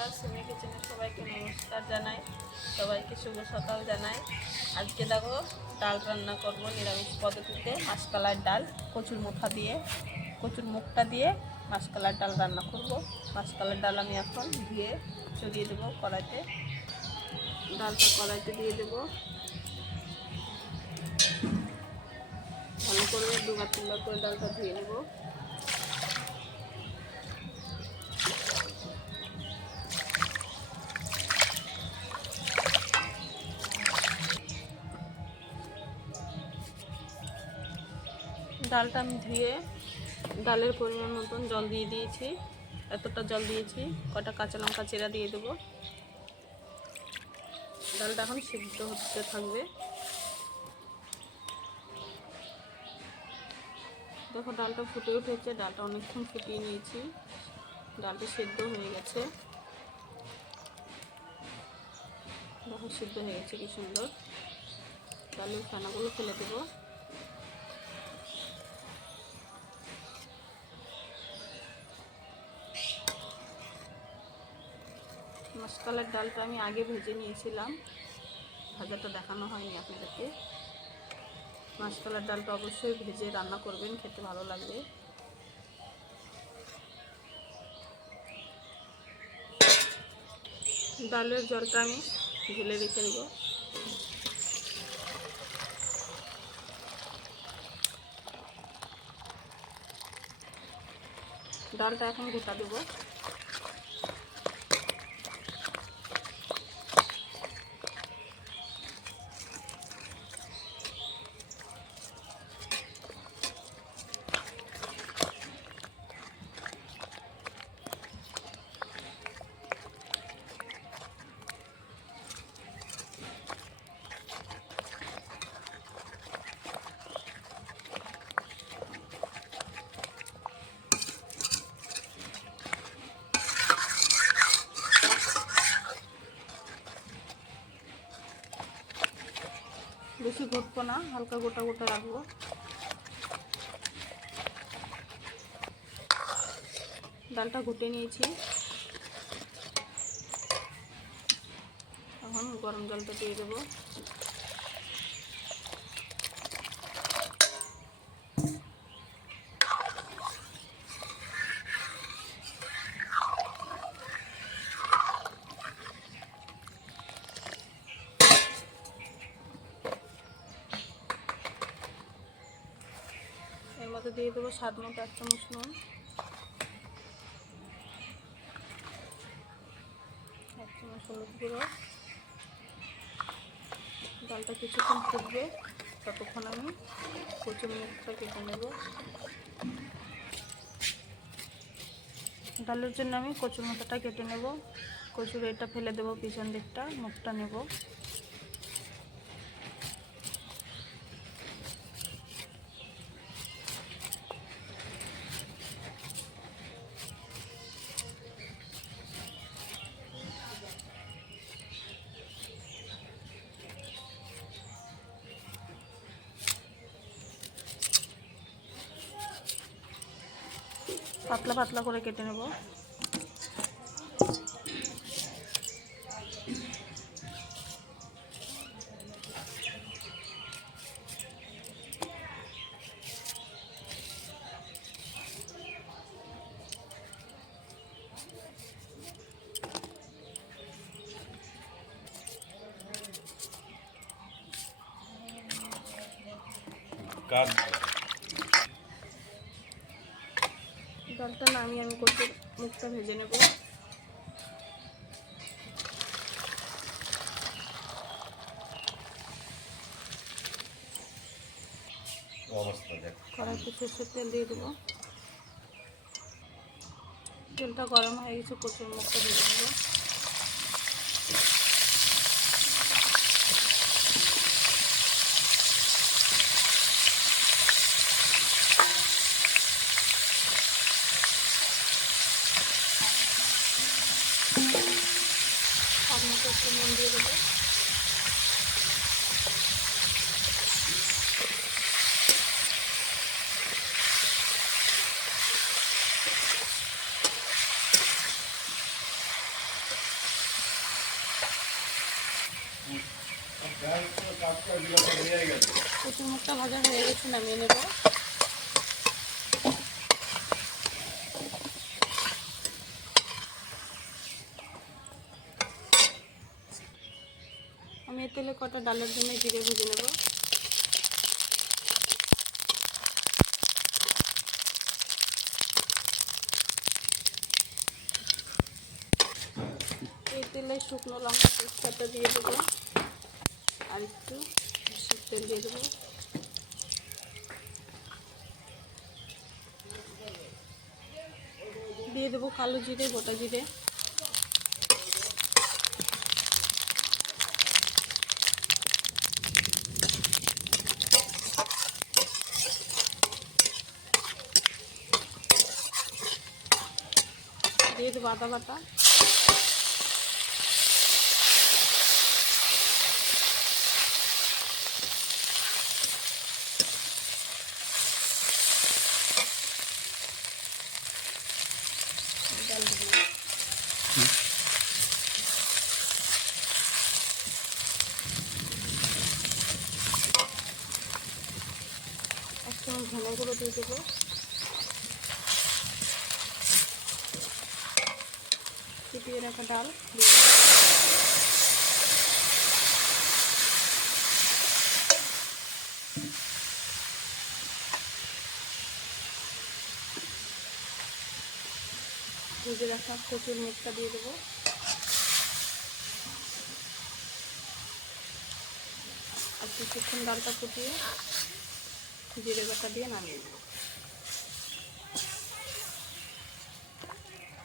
বন্ধুরা, সিমি কিচেনে সবাইকে নমস্কার জানাই, সবাইকে শুভ সকাল জানাই। আজকে দেখো ডাল রান্না করব নিরামিষ পদ্ধতিতে, মাসকলাইর ডাল কচুর মুখটা দিয়ে মাসকলাইর ডাল রান্না করব। মাসকলাইর ডাল আমি এখন ধুয়ে চড়িয়ে দেবো কড়াইতে। ডালটা কড়াইতে দিয়ে দেবো, ভালো করে দুবার তিনবার করে ডালটা ধুয়ে নেব। ডালটা আমি ধুয়ে ডালের পরিমাণ মতন জল দিয়ে দিয়েছি, এতটা জল দিয়েছি। কটা কাঁচা লঙ্কা চেরা দিয়ে দেবো। ডালটা এখন সিদ্ধ হতে থাকবে। দেখো ডালটা ফুটে উঠেছে, ডালটা অনেকক্ষণ ফুটিয়ে নিয়েছি, ডালটা সিদ্ধ হয়ে গেছে। দেখো সিদ্ধ হয়ে গেছে কি সুন্দর। ডালের ফেনাগুলো ফেলে দেবো। মাসকলাইর ডালটা আমি আগে ভেজে নিয়েছিলাম, ভাজাটা দেখানো হয়নি আপনাদেরকে। মাসকলাইর ডালটা অবশ্যই ভেজে রান্না করবেন, খেতে ভালো লাগবে। ডালের জলটা আমি ঢেলে রেখে দেব। ডালটা এখন গোটা দেবো। বেশি ঘটবো না, হালকা গোটা গোটা রাখবো। ডালটা ঘুটে নিয়েছি, এখন গরম জলটা দিয়ে দেবো। এর মধ্যে দিয়ে দেবো স্বাদ মতো 1 চামচ নুন, 1 চামচ হলুদ গুঁড়ো। ডালটা কিছুক্ষণ ফুটবে, ততক্ষণ আমি কচুর মুখটা কেটে নেব। ডালের জন্য আমি কচুর মুখটা কেটে নেব। কচুর এটা ফেলে দেবো, পিছন দিকটা মুখটা নেব। পাতলা পাতলা করে কেটে নেব। ডালটা নামিয়ে আমি কচুর মুখটা ভেজে নেব। কড়াইতে সরষের তেল দিয়ে দেবো। তেলটা গরম হয়ে গেছে, কচুর মুখটা ভেজে নেব। স্বাদ মতো একটু নুন দিয়ে দেবো। কচুর মুখটা ভাজা হয়ে গেছে, নামিয়ে নেব। আমি এর তেলে কটা ডালের জন্য জিরে ভেজে নেব। এই তেলে শুকনো লঙ্কা তেজপাতা দিয়ে দেবো, আর একটু তেল দিয়ে দেবো। দিয়ে দেবো কালো জিরে, গোটা জিরে, দিয়ে দেবো আদা বাটা, একটু ধনে গুঁড়ো দিয়ে দেবো, ফুটিয়ে রাখা ডাল দিয়ে দেবো। ভেজে রাখা কচুর মুখটা দিয়ে দেবো, আর কিছুক্ষণ ডালটা ফুটিয়ে জিরে বাটা দিয়ে নামিয়ে দেবো।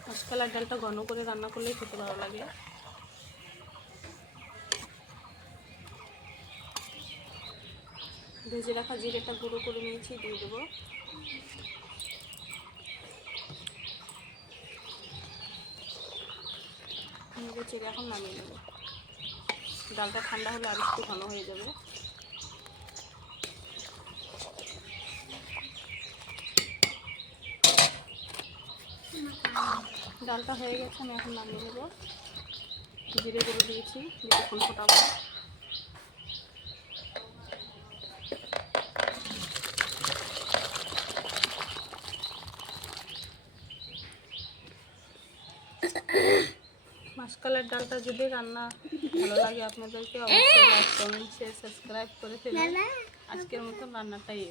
মাসকালার ডালটা ঘন করে রান্না করলেই খেতে ভালো লাগে। ভেজে রাখা জিরেটা গুঁড়ো করে নিয়েছি, দিয়ে দেবো। চেড়ে এখন নামিয়ে নেব। ডালটা ঠান্ডা হলে আর একটু ঘন হয়ে যাবে। ডালটা হয়ে গেছে, আমি এখন নামিয়ে নেব। জিরে গুঁড়ো দিয়েছি, এখন ফোটাবো। মাসকালের ডালটা যদি রান্না ভালো লাগে আপনাদেরকে, অবশ্যই লাইক, কমেন্ট, শেয়ার, সাবস্ক্রাইব করে ফেলুন। আজকের মতো রান্নাটাই।